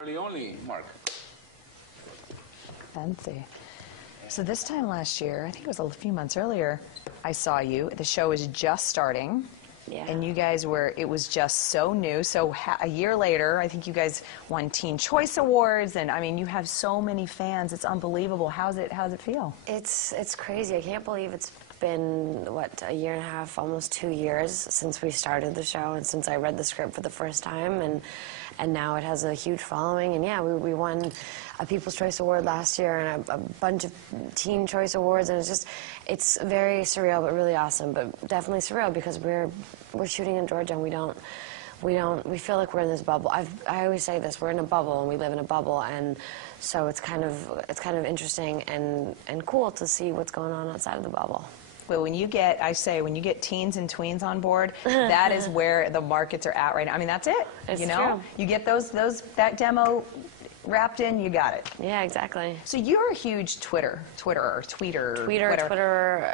Only Mark. Fancy. So this time last year, I think it was a few months earlier, I saw you. The show was just starting. Yeah. And you guys were, it was just so new. So a year later, I think you guys won Teen Choice Awards. And I mean, you have so many fans. It's unbelievable. How's it feel? It's crazy. I can't believe it's been, what, a year and a half, almost 2 years since we started the show and since I read the script for the first time. And now it has a huge following. And yeah, we won a People's Choice Award last year and a bunch of Teen Choice Awards. And it's very surreal, but really awesome. But definitely surreal because we're shooting in Georgia and we feel like we're in this bubble. I always say this, we're in a bubble and we live in a bubble. And so it's kind of interesting and cool to see what's going on outside of the bubble. Well, when you get teens and tweens on board, that is where the markets are at right now. I mean, that's it. It's you know, true. You get that demo wrapped in, you got it. Yeah, exactly. So you're a huge tweeter, whatever.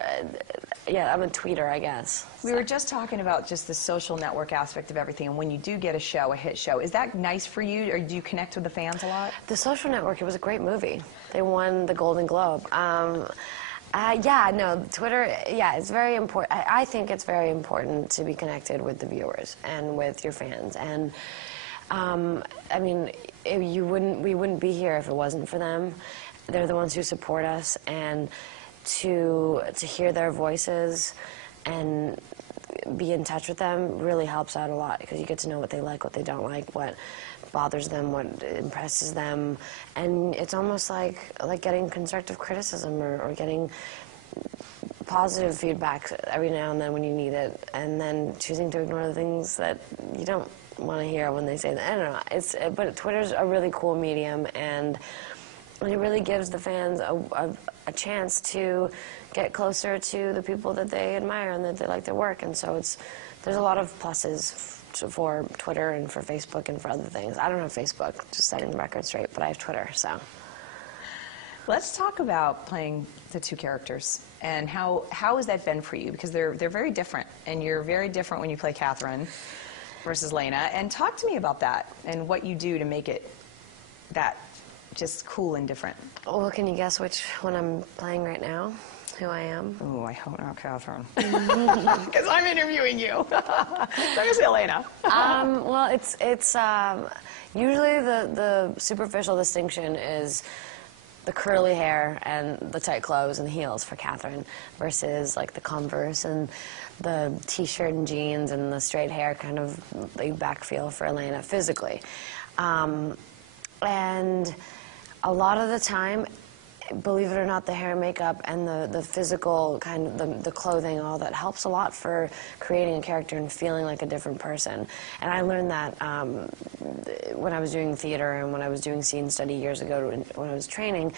Yeah, I'm a tweeter, I guess. We were just talking about just the social network aspect of everything, and when you do get a hit show, is that nice for you, or do you connect with the fans a lot? The Social Network, it was a great movie. They won the Golden Globe. Yeah, no, Twitter, yeah, it's very important. I think it's very important to be connected with the viewers and with your fans. And, I mean, we wouldn't be here if it wasn't for them. They're the ones who support us, and to hear their voices and be in touch with them really helps out a lot because you get to know what they like, what they don't like, what bothers them, what impresses them, and it's almost like getting constructive criticism or getting positive feedback every now and then when you need it, and then choosing to ignore the things that you don't want to hear when they say that. I don't know. But Twitter's a really cool medium, and it really gives the fans a chance to get closer to the people that they admire and that they like their work. And so there's a lot of pluses for Twitter and for Facebook and for other things. I don't have Facebook, just setting the record straight, but I have Twitter, so. Let's talk about playing the two characters and how has that been for you? Because they're very different, and you're very different when you play Catherine versus Lena. And talk to me about that and what you do to make it that just cool and different. Well, can you guess which one I'm playing right now? Who I am? Oh, I hope not Catherine. Because I'm interviewing you. So I say Elena. Well, it's usually the superficial distinction is the curly hair and the tight clothes and the heels for Catherine versus like the Converse and the t-shirt and jeans and the straight hair kind of laid back feel for Elena physically. And a lot of the time, believe it or not, the hair and makeup and the physical kind of the clothing, all that helps a lot for creating a character and feeling like a different person. And I learned that when I was doing theater and when I was doing scene study years ago when I was training.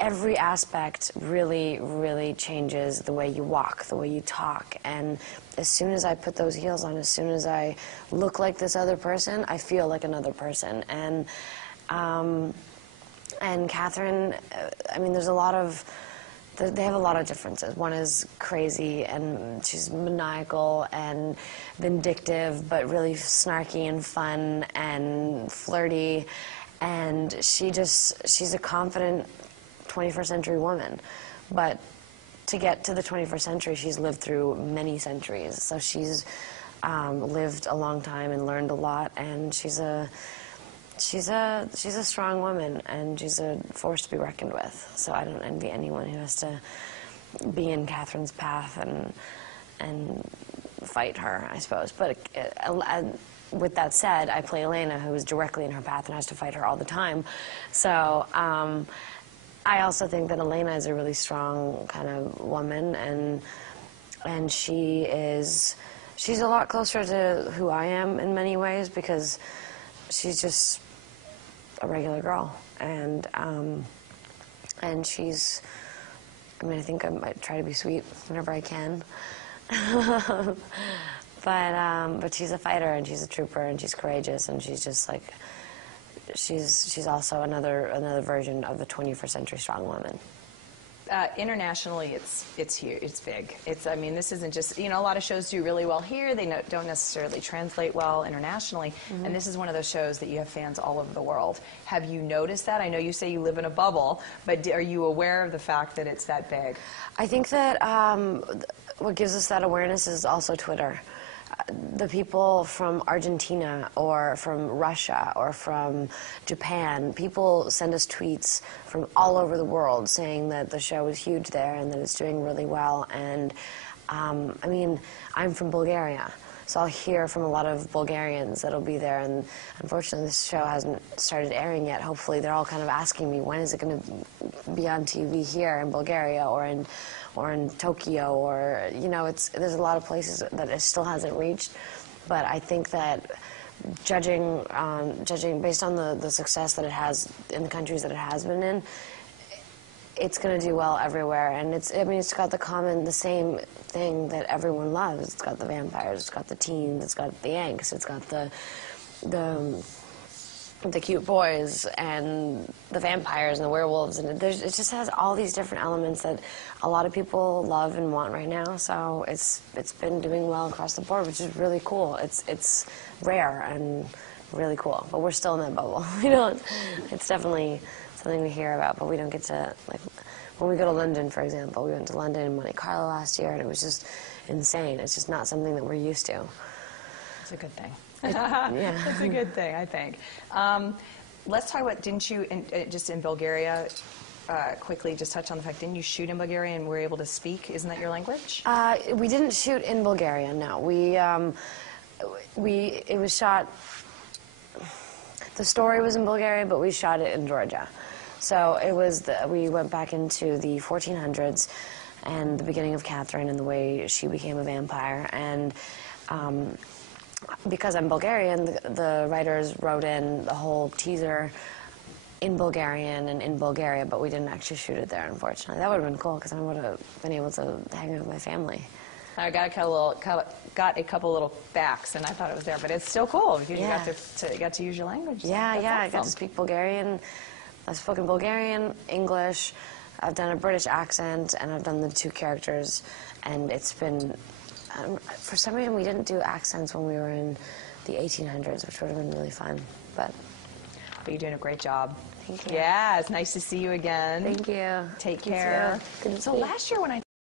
Every aspect really, really changes the way you walk, the way you talk. And as soon as I put those heels on, as soon as I look like this other person, I feel like another person. And Catherine, I mean, they have a lot of differences. One is crazy, and she's maniacal and vindictive, but really snarky and fun and flirty. And she's a confident 21st century woman. But to get to the 21st century, she's lived through many centuries. So she's lived a long time and learned a lot, and she's a strong woman, and she's a force to be reckoned with. So I don't envy anyone who has to be in Catherine's path and fight her, I suppose. But with that said, I play Elena, who is directly in her path and has to fight her all the time. So I also think that Elena is a really strong kind of woman, and she's a lot closer to who I am in many ways because she's just a regular girl, and she's, I mean, I think I might try to be sweet whenever I can, but she's a fighter, and she's a trooper, and she's courageous, and she's just like, she's also another version of a 21st century strong woman. Internationally, it's huge. It's big. I mean, this isn't just, a lot of shows do really well here. They don't necessarily translate well internationally. And this is one of those shows that you have fans all over the world. Have you noticed that? I know you say you live in a bubble, but are you aware of the fact that it's that big? I think that what gives us that awareness is also Twitter. The people from Argentina or from Russia or from Japan, people send us tweets from all over the world saying that the show is huge there and that it's doing really well. And I mean, I'm from Bulgaria, so I'll hear from a lot of Bulgarians that'll be there. And unfortunately, this show hasn't started airing yet. Hopefully, they're all kind of asking me, when is it going to be on TV here in Bulgaria or in Tokyo, or there's a lot of places that it still hasn't reached. But I think that judging based on the success that it has in the countries that it has been in, it's going to do well everywhere. And it's got the same thing that everyone loves. It's got the vampires, it's got the teens, it's got the angst, it's got the cute boys and the vampires and the werewolves, and it just has all these different elements that a lot of people love and want right now. So it's been doing well across the board, which is really cool. It's rare and really cool, but we're still in that bubble. It's definitely something we hear about, but we don't get to, like, when we go to London, for example. We went to London and Monte Carlo last year, and it was just insane. It's just not something that we're used to. It's a good thing. Yeah. It's a good thing, I think. Let's talk about, didn't you, just in Bulgaria, quickly just touch on the fact, didn't you shoot in Bulgaria and were able to speak? Isn't that your language? We didn't shoot in Bulgaria, no. It was shot, the story was in Bulgaria, but we shot it in Georgia. So it was, we went back into the 1400s and the beginning of Catherine and the way she became a vampire. And because I'm Bulgarian, the writers wrote in the whole teaser in Bulgarian and in Bulgaria, but we didn't actually shoot it there, unfortunately. That would have been cool, because I would have been able to hang out with my family. I got a couple little backs, and I thought it was there, but it's still cool because you got to use your language. Yeah, That's yeah, awesome. I got to speak Bulgarian. I've spoken Bulgarian, English. I've done a British accent, and I've done the two characters, and it's been. For some reason, we didn't do accents when we were in the 1800s, which would have been really fun. But you're doing a great job. Thank you. Yeah, it's nice to see you again. Thank you. Take care. Good to see So you. last year when I